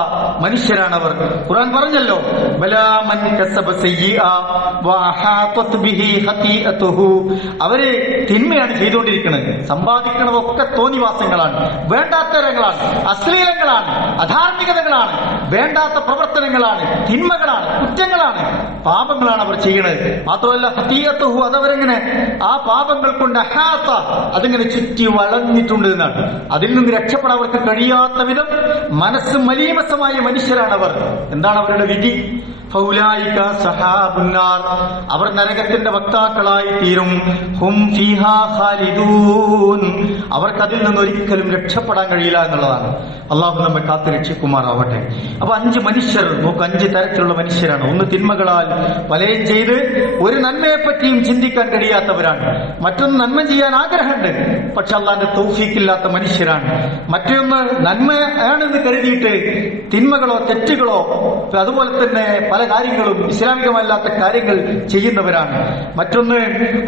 മനുഷ്യരാണവർ. ഖുർആൻ പറഞ്ഞല്ലോ, അവര് തിന്മയാണ് ചെയ്തുകൊണ്ടിരിക്കുന്നത്. സമ്പാദിക്കുന്നതൊക്കെ തോന്നിവാസങ്ങളാണ്, വേണ്ടാത്തരങ്ങളാണ്, അശ്ലീലങ്ങളാണ്, അധാർമികതകളാണ്, വേണ്ടാത്ത പ്രവർത്തനങ്ങളാണ്, തിന്മകളാണ്, കുറ്റങ്ങളാണ്, പാപങ്ങളാണ് അവർ ചെയ്യുന്നത്. മാത്രമല്ല ഹതീഅത്തുഹു, അതവരെങ്ങനെ ആ പാപങ്ങൾ കൊണ്ട് അഹാത്ത, അതിങ്ങനെ ചുറ്റി വളഞ്ഞിട്ടുണ്ട് എന്നാണ്. അതിൽ നിന്ന് രക്ഷപ്പെടാൻ അവർക്ക് കഴിയാത്ത വിധം മനസ്സ് മലീമസമായ മനുഷ്യരാണവർ. എന്താണ് അവരുടെ വിധി? ഫൗലായിക സഹാബുന്നാർ, അവർ നരകത്തിന്റെ വക്താക്കളായി തീരും. ഹും ഫീഹാ ഖാലിദൂൻ, അവർക്ക് അതിൽ നിന്ന് ഒരിക്കലും രക്ഷപ്പെടാൻ കഴിയില്ല എന്നുള്ളതാണ്. അള്ളാഹു നമ്മെ കാത്തു രക്ഷിക്കുമാറാവട്ടെ. അപ്പൊ 5 മനുഷ്യർ നോക്ക്, 5 തരത്തിലുള്ള മനുഷ്യരാണ്. ഒന്ന്, തിന്മകളാൽ വലയം ചെയ്ത് ഒരു നന്മയെപ്പറ്റിയും ചിന്തിക്കാൻ കഴിയാത്തവരാണ്. മറ്റൊന്ന്, നന്മ ചെയ്യാൻ ആഗ്രഹമുണ്ട്, പക്ഷെ അള്ളാന്റെ തൗഫീഖില്ലാത്ത മനുഷ്യരാണ്. മറ്റൊന്ന്, നന്മയാണെന്ന് കരുതിയിട്ട് തിന്മകളോ തെറ്റുകളോ അതുപോലെ തന്നെ പല കാര്യങ്ങളും ഇസ്ലാമികമല്ലാത്ത കാര്യങ്ങൾ ചെയ്യുന്നവരാണ്. മറ്റൊന്ന്,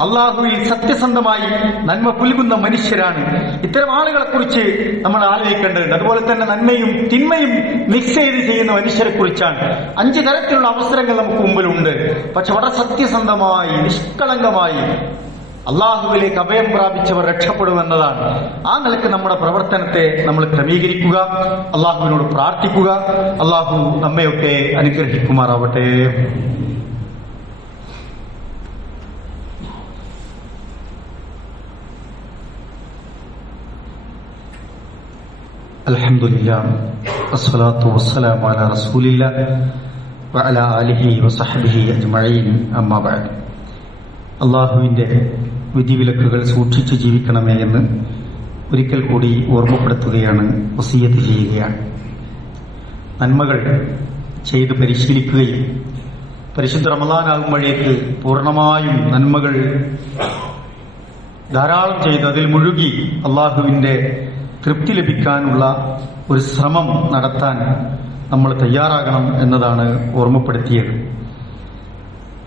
അള്ളാഹുവിൽ സത്യസന്ധമായി നന്മ പുൽകുന്ന മനുഷ്യരാണ്. ഇത്തരം ആളുകളെ കുറിച്ച് നമ്മൾ ആലോചിക്കേണ്ടതുണ്ട്. അതുപോലെ തന്നെ നന്മയും തിന്മയും മിക്സ് ചെയ്ത് ചെയ്യുന്ന മനുഷ്യരെ കുറിച്ചാണ്. 5 തരത്തിലുള്ള അവസരങ്ങൾ നമുക്ക് മുമ്പിലുണ്ട്. പക്ഷെ വളരെ സത്യസന്ധമായി, നിഷ്കളങ്കമായി അള്ളാഹുവിലേക്ക് അഭയം പ്രാപിച്ചവർ രക്ഷപ്പെടുമെന്നതാണ്. ആ നിലയ്ക്ക് നമ്മുടെ പ്രവർത്തനത്തെ നമ്മൾ ക്രമീകരിക്കുക, അള്ളാഹുവിനോട് പ്രാർത്ഥിക്കുക. അള്ളാഹു നമ്മയൊക്കെ അനുഗ്രഹിക്കുമാറാവട്ടെ. അൽഹംദുലില്ലാഹ് വസ്സലാത്തു വസ്സലാമു അലാ റസൂലില്ലാഹ് വഅലാ ആലിഹി വസഹ്ബിഹി അജ്മഈൻ. അമ്മാ ബഅദ്. അള്ളാഹുവിന്റെ വിധിവിലക്കുകൾ സൂക്ഷിച്ചു ജീവിക്കണമേ എന്ന് ഒരിക്കൽ കൂടി ഓർമ്മപ്പെടുത്തുകയാണ്, വസിയ്യത്ത് ചെയ്യുകയാണ്. നന്മകൾ ചെയ്ത് പരിശീലിക്കുകയും പരിശുദ്ധ റമളാനാകുമ്പോഴേക്ക് പൂർണ്ണമായും നന്മകൾ ധാരാളം ചെയ്ത് അതിൽ മുഴുകി അള്ളാഹുവിന്റെ തൃപ്തി ലഭിക്കാനുള്ള ഒരു ശ്രമം നടത്താൻ നമ്മൾ തയ്യാറാകണം എന്നതാണ് ഓർമ്മപ്പെടുത്തിയത്.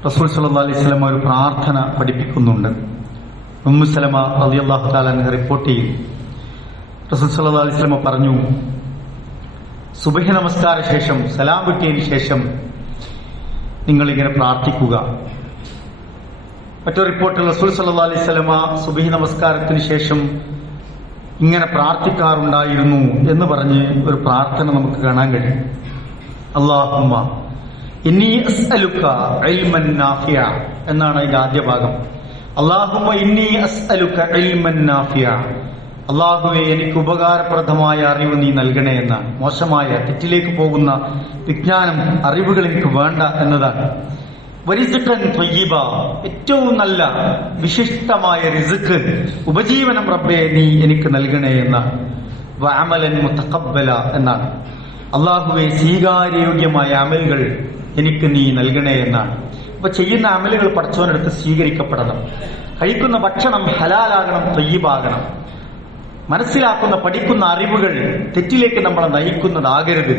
റസൂൽ സല്ലല്ലാഹു അലൈഹി വസല്ലം ഒരു പ്രാർത്ഥന പഠിപ്പിക്കുന്നുണ്ട്. ഉമ്മു സലമ റളിയല്ലാഹു തആല അൻഹ റിപ്പോർട്ട് ചെയ്തു, റസൂൽ സല്ലല്ലാഹു അലൈഹി വസല്ലം പറഞ്ഞു, സുബ്ഹി നമസ്കാര ശേഷം, സലാം വീട്ടിയതിനു ശേഷം നിങ്ങളിങ്ങനെ പ്രാർത്ഥിക്കുക. മറ്റൊരു റിപ്പോർട്ടിൽ റസൂൽ സല്ലല്ലാഹു അലൈഹി വസല്ലം സുബ്ഹി നമസ്കാരത്തിന് ശേഷം ഇങ്ങനെ പ്രാർത്ഥിക്കാറുണ്ടായിരുന്നു എന്ന് പറഞ്ഞ് ഒരു പ്രാർത്ഥന നമുക്ക് കാണാൻ കഴിയും. അല്ലാഹുമ്മ ഇന്നി അസ്അലുക ഇൽമൻ നാഫിഅ എന്നാണ് അതിന്റെ ആദ്യ ഭാഗം. അല്ലാഹുമ്മ ഇന്നി അസ്അലുക ഇൽമൻ നാഫിഅ, അല്ലാഹുവേ എനിക്ക് ഉപകാരപ്രദമായ അറിവ് നീ നൽകണേ എന്നാണ്. മോശമായ തെറ്റിലേക്ക് പോകുന്ന വിജ്ഞാനം, അറിവുകൾ എനിക്ക് വേണ്ട എന്നതാണ്. വരിസ്ഖൻ ത്വയ്യിബ, ഏറ്റവും നല്ല വിശിഷ്ടമായ റിസ്ഖ്, ഉപജീവനം റബ്ബേ നീ എനിക്ക് നൽകണേ എന്നാണ്. വഅമലൻ മുതഖബ്ബല എന്നാണ്. അല്ലാഹുവേ സ്വീകാര്യോഗ്യമായ അമലുകൾ എനിക്ക് നീ നൽകണേ എന്നാണ്. അപ്പൊ ചെയ്യുന്ന അമലുകൾ പടച്ചവനടുത്ത് സ്വീകരിക്കപ്പെടണം. കഴിക്കുന്ന ഭക്ഷണം ഹലാലാകണം, ത്വയ്യിബാകണം. മനസ്സിലാക്കുന്ന പഠിക്കുന്ന അറിവുകൾ തെറ്റിലേക്ക് നമ്മളെ നയിക്കുന്നതാകരുത്.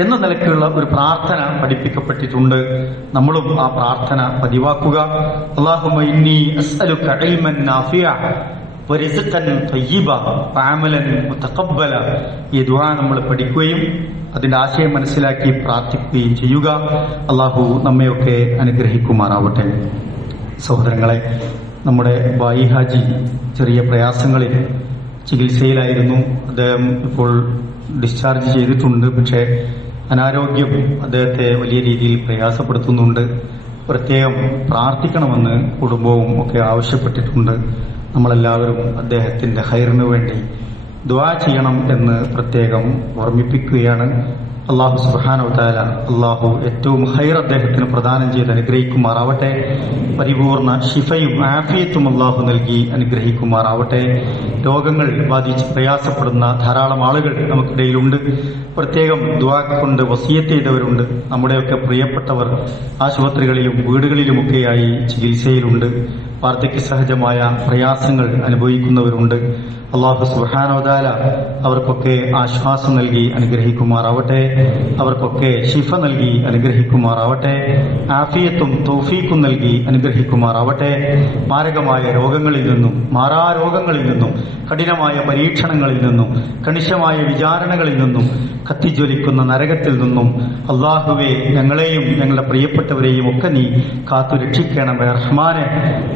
എന്ന നിലയ്ക്കുള്ള ഒരു പ്രാർത്ഥന പഠിപ്പിക്കപ്പെട്ടിട്ടുണ്ട്. നമ്മളും ആ പ്രാർത്ഥന പതിവാക്കുക. അല്ലാഹുമ്മ ഇന്നി അസ്അലുക ഇൽമൻ നാഫിഅ വറിസ്ഖൻ തയ്യിബ വഅമലൻ മുതഖബ്ബല. ഈ ദുആ നമ്മൾ പഠിക്കുകയും അതിന്റെ ആശയം മനസ്സിലാക്കി പ്രാർത്ഥിക്കുകയും ചെയ്യുക. അല്ലാഹു നമ്മയൊക്കെ അനുഗ്രഹിക്കുമാറാവട്ടെ. സഹോദരങ്ങളെ, നമ്മുടെ ബായി ഹാജി ചെറിയ പ്രയാസങ്ങളിൽ ചികിത്സയിലായിരുന്നു. അദ്ദേഹം ഇപ്പോൾ ഡിസ്ചാർജ് ചെയ്തിട്ടുണ്ട്. പക്ഷേ അനാരോഗ്യം അദ്ദേഹത്തെ വലിയ രീതിയിൽ പ്രയാസപ്പെടുത്തുന്നുണ്ട്. പ്രത്യേകം പ്രാർത്ഥിക്കണമെന്ന് കുടുംബവും ഒക്കെ ആവശ്യപ്പെട്ടിട്ടുണ്ട്. നമ്മളെല്ലാവരും അദ്ദേഹത്തിന്റെ ഖൈറിനു വേണ്ടി ദുആ ചെയ്യണം എന്ന് പ്രത്യേകം ഓർമ്മിപ്പിക്കുകയാണ്. അല്ലാഹു സുബ്ഹാനഹു വ തആല അല്ലാഹു ഏറ്റവും ഖൈർ അദ്ദേഹത്തിന് പ്രദാനം ചെയ്ത് അനുഗ്രഹിക്കുമാറാവട്ടെ. പരിപൂർണ ശിഫയും ആഫിയത്തും അല്ലാഹു നൽകി അനുഗ്രഹിക്കുമാറാവട്ടെ. രോഗങ്ങൾ ബാധിച്ച് പ്രയാസപ്പെടുന്ന ധാരാളം ആളുകൾ നമുക്കിടയിലുണ്ട്. പ്രത്യേകം ദുആ കൊണ്ട് വസിയത്ത് ചെയ്തവരുണ്ട്. നമ്മുടെയൊക്കെ പ്രിയപ്പെട്ടവർ ആശുപത്രികളിലും വീടുകളിലുമൊക്കെയായി ചികിത്സയിലുണ്ട്. വാർദ്ധക്യ സഹജമായ പ്രയാസങ്ങൾ അനുഭവിക്കുന്നവരുണ്ട്. അല്ലാഹു സുബ്ഹാനഹു വ തആല അവർക്കൊക്കെ ആശ്വാസം നൽകി അനുഗ്രഹിക്കുമാറാവട്ടെ. അവർക്കൊക്കെ ശിഫ നൽകി അനുഗ്രഹിക്കുമാറാവട്ടെ. ആഫിയത്തും തൗഫീഖും നൽകി അനുഗ്രഹിക്കുമാറാവട്ടെ. മാരകമായ രോഗങ്ങളിൽ നിന്നും മാറാരോഗങ്ങളിൽ നിന്നും കഠിനമായ പരീക്ഷണങ്ങളിൽ നിന്നും കണിശമായ വിചാരണകളിൽ നിന്നും കത്തിജ്വലിക്കുന്ന നരകത്തിൽ നിന്നും അല്ലാഹുവേ ഞങ്ങളെയും ഞങ്ങളുടെ പ്രിയപ്പെട്ടവരെയും ഒക്കെ നീ കാത്തു രക്ഷിക്കണമേ റഹ്മാനെ.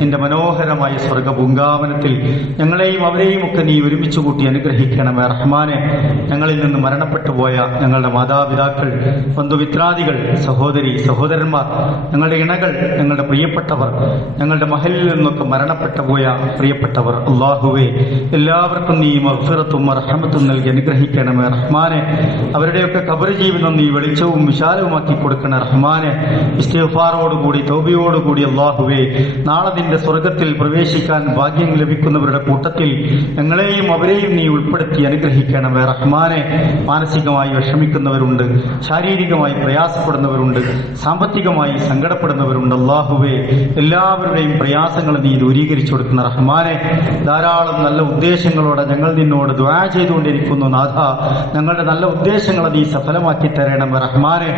നിന്റെ മനോഹരമായ സ്വർഗപൂങ്കാവനത്തിൽ ഞങ്ങളെയും അവരെയും ഒക്കെ നീ ഒരുമിച്ച് കൂട്ടി അനുഗ്രഹിക്കണമേ റഹ്മാനെ. ഞങ്ങളിൽ നിന്ന് മരണപ്പെട്ടു പോയ ഞങ്ങളുടെ മാതാപിതാക്കൾ, ബന്ധുമിത്രാദികൾ, സഹോദരി സഹോദരന്മാർ, ഞങ്ങളുടെ ഇണകൾ, ഞങ്ങളുടെ പ്രിയപ്പെട്ടവർ, ഞങ്ങളുടെ മഹലിൽ നിന്നൊക്കെ മരണപ്പെട്ടു പോയ പ്രിയപ്പെട്ടവർ, അല്ലാഹുവേ എല്ലാവർക്കും നീ മഗ്ഫിറത്തും റഹ്മത്തും നൽകി അനുഗ്രഹിക്കണമേ റഹ്മാനെ. അവരുടെയൊക്കെ ഖബർ ജീവിതം നീ വെളിച്ചവും വിശാലവുമാക്കി കൊടുക്കണേ റഹ്മാനെ. ഇസ്തിഗ്ഫാറോടുകൂടി തൗബയോടുകൂടി അല്ലാഹുവേ നാളെ നിന്റെ സ്വർഗത്തിൽ പ്രവേശിക്കാൻ ഭാഗ്യം ലഭിക്കുന്നവരുടെ കൂട്ടത്തിൽ ഞങ്ങളെയും അവരെയും നീ ഉൾപ്പെടുത്തി അനുഗ്രഹിക്കണമേ റഹ്മാനെ. മാനസികമായി വിഷമിക്കുന്നവരുണ്ട്, ശാരീരികമായി പ്രയാസപ്പെടുന്നവരുണ്ട്, സാമ്പത്തികമായി സങ്കടപ്പെടുന്നവരുണ്ട്. അല്ലാഹുവേ എല്ലാവരുടെയും പ്രയാസങ്ങൾ നീ ദൂരീകരിച്ചു കൊടുക്കുന്ന റഹ്മാനെ. ധാരാളം നല്ല ഉദ്ദേശങ്ങളോടെ ഞങ്ങൾ നിന്നോട് ദുആ ചെയ്തുകൊണ്ടിരിക്കുന്നു നാഥ. ഞങ്ങളുടെ നല്ല ഉദ്ദേശങ്ങളെ നീ സഫലമാക്കി തരണമേ റഹ്മാനെ.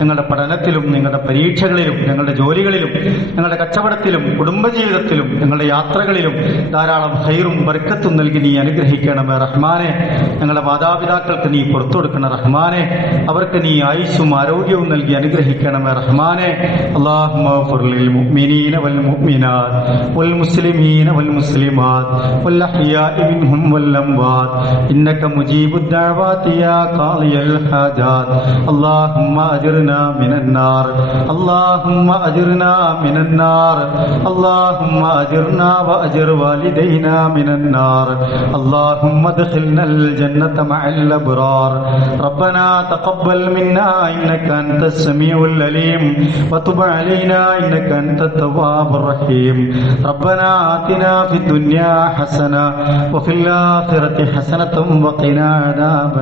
ഞങ്ങളുടെ പഠനത്തിലും ഞങ്ങളുടെ പരീക്ഷകളിലും ഞങ്ങളുടെ ജോലികളിലും ഞങ്ങളുടെ കച്ചവടത്തിലും കുടുംബജീവിതത്തിലും ഞങ്ങളുടെ യാത്രകളിലും ധാരാളം ഖൈറും ബർക്കത്തും നൽകി നീ അനുഗ്രഹിക്കണമേ റഹ്മാനെ. ഞങ്ങളുടെ മാതാപിതാക്കൾക്ക് നീ പുറത്തു കൊടുക്കണ റഹ്മാനെ. അവർക്ക് നീ ആയുസ്സും ആരോഗ്യവും നൽകി അനുഗ്രഹിക്കണമേ റഹ്മാനെ. അല്ലാഹുമ്മ ഗ്ഫിർ ലിൽ മുഅ്മിനീന വൽ മുഅ്മിനാത്ത് വൽ മുസ്ലിമീന വൽ മുസ്ലിമാത്ത് വൽ അഹ്യാഇ മിൻഹും വൽ അംവാത്ത് ഇന്നക മുജീബുദ് ദഅവാതി യാ ഖാദിയൽ ഹാജാത്ത്. അല്ലാഹുമ്മ അജിർനാ മിനൻ നാർ. അല്ലാഹുമ്മ അജിർനാ മിനൻ നാർ. അല്ലാഹുമ്മ അജിർനാ വഅജിർ വാലിദൈനാ മിനൻ നാർ. اللهم ادخلنا الجنة مع الأبرار. ربنا تقبل منا إنك أنت السميع العليم وتب علينا إنك أنت التواب الرحيم. ربنا آتنا في الدنيا حسنة وفي الآخرة حسنة وقنا عذاب